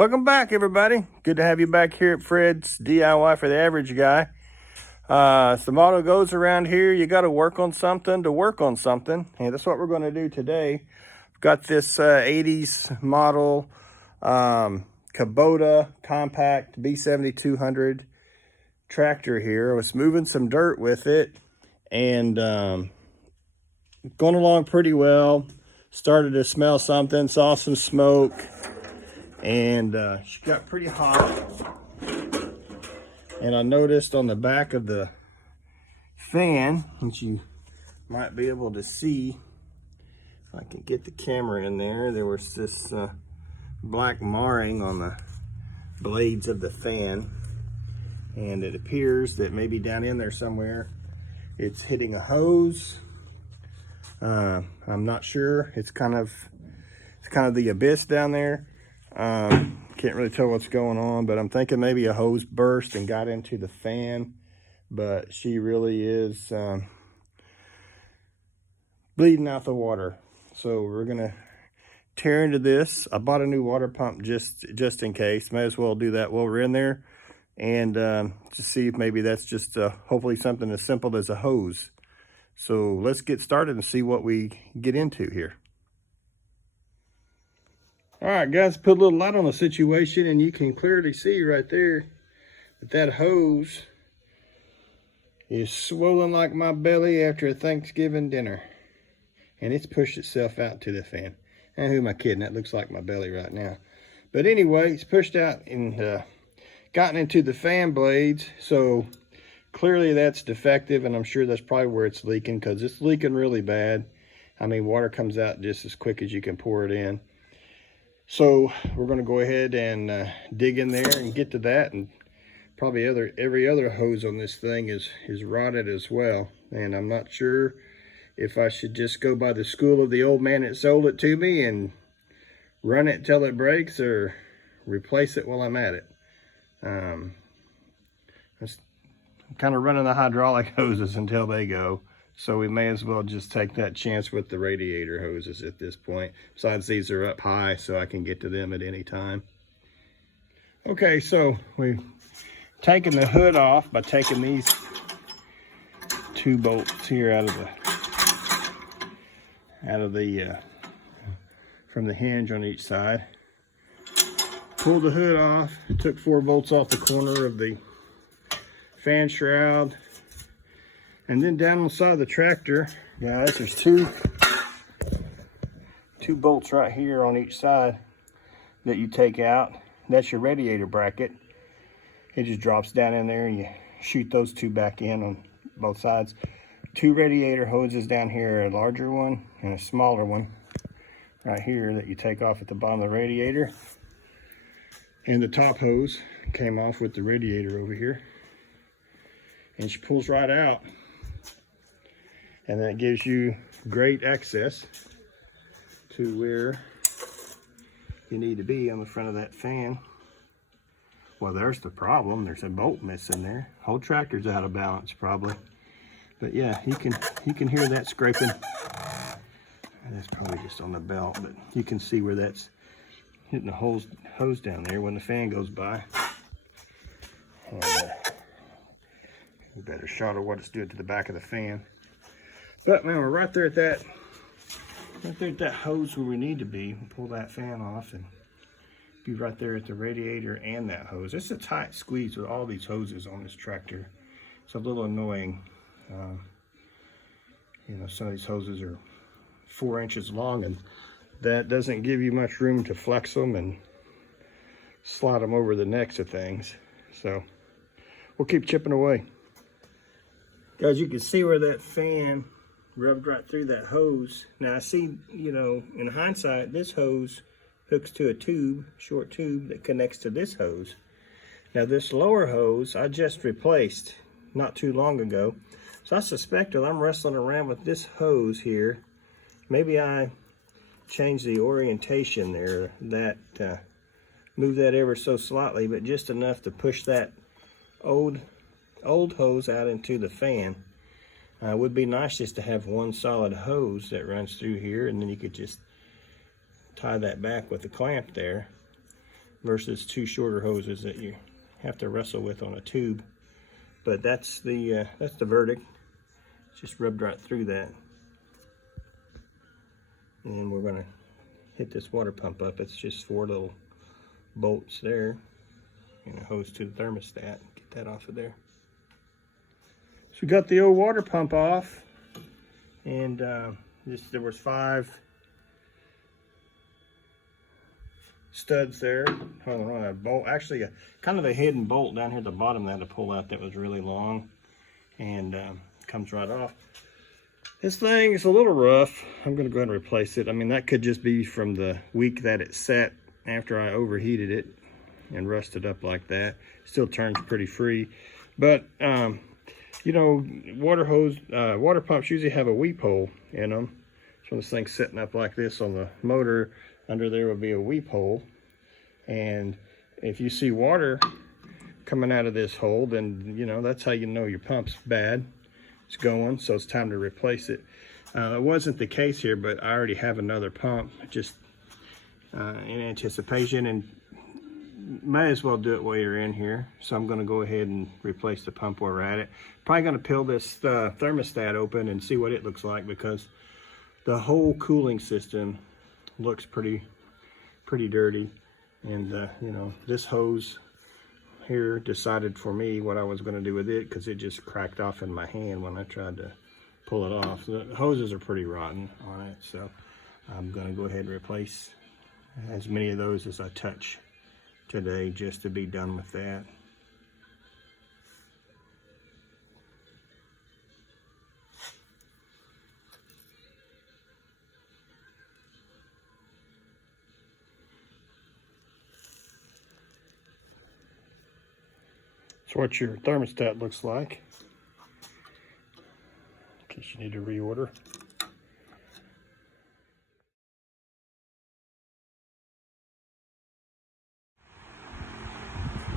Welcome back, everybody. Good to have you back here at Fred's DIY for the Average Guy. The motto goes around here, you got to work on something to work on something. And that's what we're going to do today. I've got this 80s model Kubota compact B7200 tractor here. I was moving some dirt with it and going along pretty well. Started to smell something, saw some smoke. And she got pretty hot, and I noticed on the back of the fan, which you might be able to see if I can get the camera in there, there was this black marring on the blades of the fan, and it appears that maybe down in there somewhere it's hitting a hose. I'm not sure. It's kind of the abyss down there. Can't really tell what's going on, but I'm thinking maybe a hose burst and got into the fan. But she really is bleeding out the water. So we're gonna tear into this. I bought a new water pump just in case. Might as well do that while we're in there, and just see if maybe that's just hopefully something as simple as a hose. So let's get started and see what we get into here. All right, guys, put a little light on the situation, and you can clearly see right there that hose is swollen like my belly after a Thanksgiving dinner. And it's pushed itself out to the fan. And who am I kidding? That looks like my belly right now. But anyway, it's pushed out and gotten into the fan blades. So clearly that's defective, and I'm sure that's probably where it's leaking, because it's leaking really bad. I mean, water comes out just as quick as you can pour it in. So we're going to go ahead and dig in there and get to that, and probably every other hose on this thing is rotted as well. And I'm not sure if I should just go by the school of the old man that sold it to me and run it till it breaks, or replace it while I'm at it. I'm kind of running the hydraulic hoses until they go. So we may as well just take that chance with the radiator hoses at this point. Besides, these are up high, so I can get to them at any time. Okay, so we've taken the hood off by taking these two bolts here out of the from the hinge on each side. Pulled the hood off, took 4 bolts off the corner of the fan shroud. And then down on the side of the tractor, guys, there's two bolts right here on each side that you take out. That's your radiator bracket. It just drops down in there, and you shoot those 2 back in on both sides. 2 radiator hoses down here, a larger one and a smaller one right here that you take off at the bottom of the radiator. And the top hose came off with the radiator over here. And she pulls right out. And that gives you great access to where you need to be on the front of that fan. Well, there's the problem. There's a bolt missing there. Whole tractor's out of balance probably. But yeah, you can hear that scraping. That's probably just on the belt, but you can see where that's hitting the hose down there when the fan goes by. And a better shot of what it's doing to the back of the fan. But man, we're right there at that hose where we need to be. Pull that fan off and be right there at the radiator and that hose. It's a tight squeeze with all these hoses on this tractor. It's a little annoying. You know, some of these hoses are 4 inches long, and that doesn't give you much room to flex them and slide them over the necks of things. So we'll keep chipping away. Guys, you can see where that fan rubbed right through that hose. Now I see, you know, in hindsight, this hose hooks to a tube, short tube that connects to this hose. Now this lower hose I just replaced not too long ago. So I suspect that I'm wrestling around with this hose here. Maybe I changed the orientation there, that move that ever so slightly, but just enough to push that old hose out into the fan. It would be nice just to have one solid hose that runs through here, and then you could just tie that back with the clamp there. versus two shorter hoses that you have to wrestle with on a tube. But that's the verdict. It's just rubbed right through that. And we're gonna hit this water pump up. It's just 4 little bolts there and a hose to the thermostat. Get that off of there. So we got the old water pump off, and there was 5 studs there. Hold on, a bolt, actually kind of a hidden bolt down here at the bottom that I had to pull out that was really long, and comes right off. This thing is a little rough. I'm gonna go ahead and replace it. I mean, that could just be from the week that it sat after I overheated it and rusted up like that. Still turns pretty free, but you know, water pumps usually have a weep hole in them. So this thing's sitting up like this on the motor, under there would be a weep hole. And if you see water coming out of this hole, then you know, that's how you know your pump's bad. It's going, so it's time to replace it. It wasn't the case here, but I already have another pump, just in anticipation, and might as well do it while you're in here. So I'm gonna go ahead and replace the pump while we're at it. Probably gonna peel this thermostat open and see what it looks like, because the whole cooling system looks pretty dirty. And you know, this hose here decided for me what I was going to do with it, because it just cracked off in my hand when I tried to pull it off. The hoses are pretty rotten on it, so I'm going to go ahead and replace as many of those as I touch today, just to be done with that. That's what your thermostat looks like, in case you need to reorder.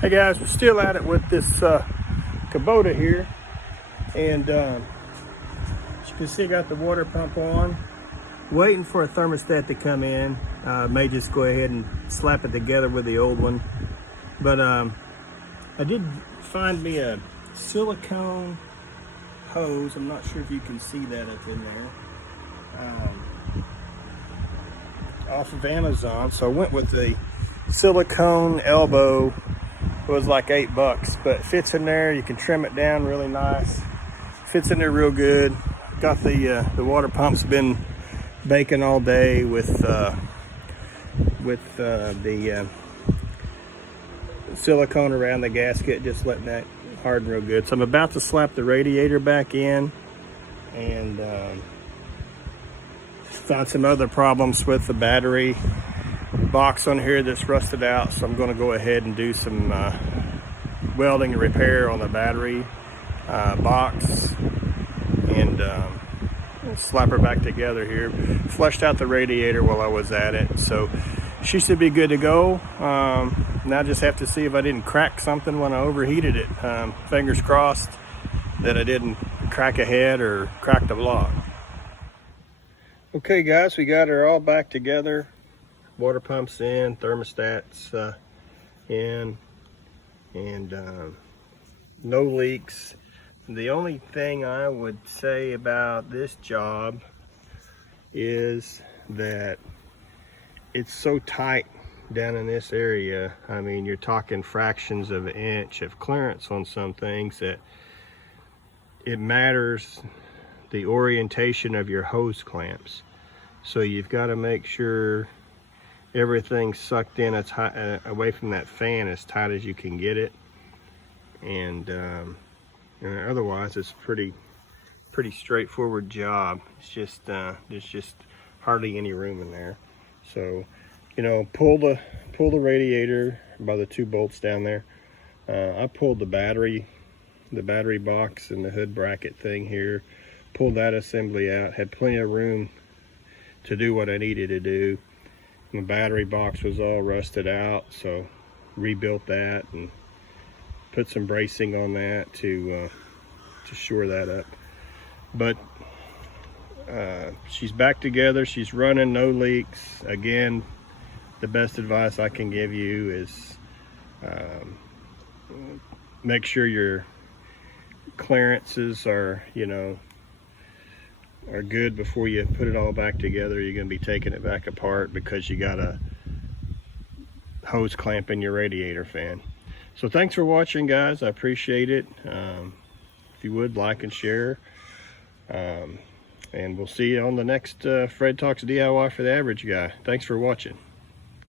Hey guys, we're still at it with this Kubota here, and as you can see, I got the water pump on, waiting for a thermostat to come in. May just go ahead and slap it together with the old one, but I did find me a silicone hose. I'm not sure if you can see that up in there, off of Amazon. So I went with the silicone elbow. It was like $8, but it fits in there. You can trim it down really nice. Fits in there real good. Got the water pump's been baking all day with the silicone around the gasket, just letting that harden real good. So I'm about to slap the radiator back in, and found some other problems with the battery box on here that's rusted out. So I'm going to go ahead and do some welding and repair on the battery box, and slap her back together here. Flushed out the radiator while I was at it, so she should be good to go. Now I just have to see if I didn't crack something when I overheated it. Fingers crossed that I didn't crack a head or crack the block. Okay guys, we got her all back together. Water pumps in, thermostats in, and no leaks. The only thing I would say about this job is that it's so tight down in this area. I mean, you're talking fractions of an inch of clearance on some things, that it matters the orientation of your hose clamps. So you've got to make sure everything's sucked in as high, away from that fan, as tight as you can get it. And otherwise it's pretty straightforward job. It's just there's just hardly any room in there. So, you know, pull the radiator by the 2 bolts down there. I pulled the battery box and the hood bracket thing here, pulled that assembly out, had plenty of room to do what I needed to do. My battery box was all rusted out, so rebuilt that and put some bracing on that to shore that up. But she's back together, she's running, no leaks. Again, the best advice I can give you is make sure your clearances are, you know, are good before you put it all back together. You're going to be taking it back apart because you got a hose clamp in your radiator fan. So thanks for watching, guys. I appreciate it. If you would, like and share. And we'll see you on the next Fred Talks DIY for the Average Guy. Thanks for watching.